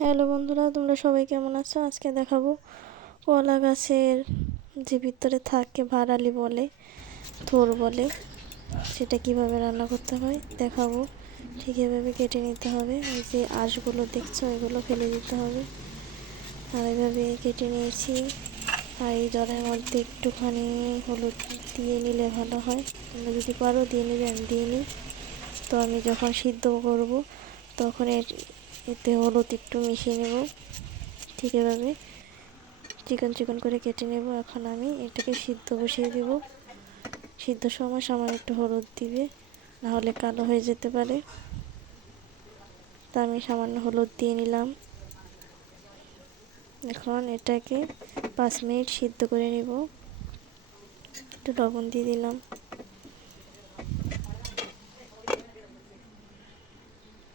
Hello বন্ধুরা, তোমরা সবাই কেমন আছো? আজকে দেখাবো কলা গাছের যে ভিতরে থাকে ভাড়ালি বলে, থোড় বলে, সেটা কিভাবে রান্না করতে হয় দেখাবো। ঠিক এভাবে কেটে নিতে হবে। এই যে আঁশগুলো দেখছো, এগুলো ফেলে দিতে হবে। আর এভাবে কেটে নিয়েছি। আর এই জলের মধ্যে একটুখানি হলুদ দিয়ে নিলে ভালো হয়। তোমরা যদি পারো দিয়ে নিবে, আমি দিয়ে নিই। তো আমি যখন সিদ্ধ করব তখন এতে হলুদ একটু মিশিয়ে নেব। ঠিক এভাবে চিকন চিকন করে কেটে নেব। এখন আমি এটাকে সিদ্ধ বসিয়ে দেব। সিদ্ধ সময় সামান্য একটু হলুদ দিবে, নাহলে কালো হয়ে যেতে পারে। তা আমি সামান্য হলুদ দিয়ে নিলাম। এখন এটাকে 5 মিনিট সিদ্ধ করে নেব। একটু লবণ দিয়ে দিলাম।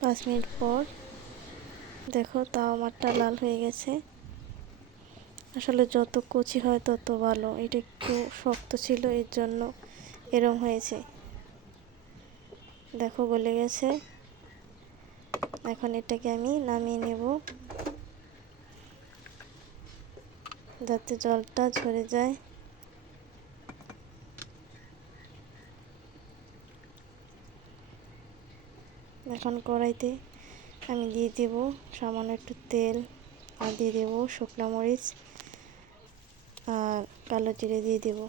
5 মিনিট পর দেখো, তাও আমারটা লাল হয়ে গেছে। আসলে যত কচি হয় তত ভালো। এটা একটু শক্ত ছিল, এর জন্য এরম হয়েছে। দেখো গলে গেছে। এখন এটাকে আমি নামিয়ে নেব, যাতে জলটা ঝরে যায়। এখন কড়াইতে আমি দিয়ে দেব সামান্য একটু তেল, আর দিয়ে দেব শুকনো মরিচ আর কালো জিরে দিয়ে দেব।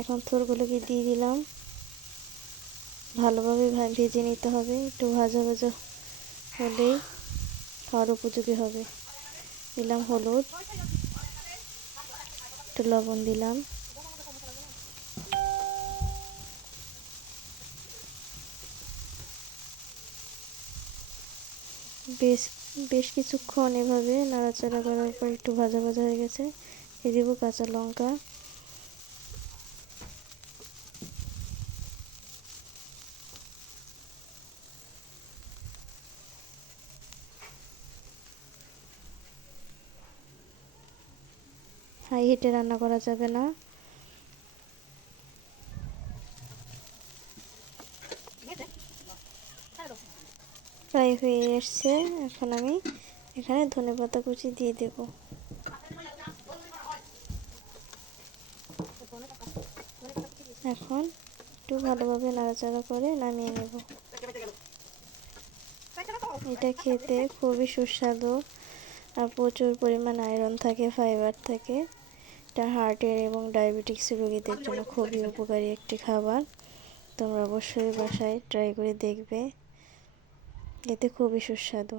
এখন থোড়গুলোকে দিয়ে দিলাম। ভালোভাবে ভেজে নিতে হবে। একটু ভাজা ভাজা হলেই খাওয়ার উপযোগী হবে। দিলাম হলুদ, একটু লবণ দিলাম। বেশ বেশ কিছুক্ষণ এভাবে নাড়াচাড়া করার পর একটু ভাজা ভাজা হয়ে গেছে। দিয়ে দেবো কাঁচা লঙ্কা। হাই হিটে রান্না করা যাবে না। ফ্রাই হয়ে এসছে। এখন আমি এখানে ধনেপাতা কুচি দিয়ে দেব। এখন একটু ভালোভাবে নাড়াচাড়া করে নামিয়ে নেব। এটা খেতে খুবই সুস্বাদু, আর প্রচুর পরিমাণ আয়রন থাকে, ফাইবার থাকে। এটা হার্টের এবং ডায়াবেটিক্স রোগীদের জন্য খুবই উপকারী একটি খাবার। তোমরা অবশ্যই বাসায় ট্রাই করে দেখবে, এতে খুবই সুস্বাদু।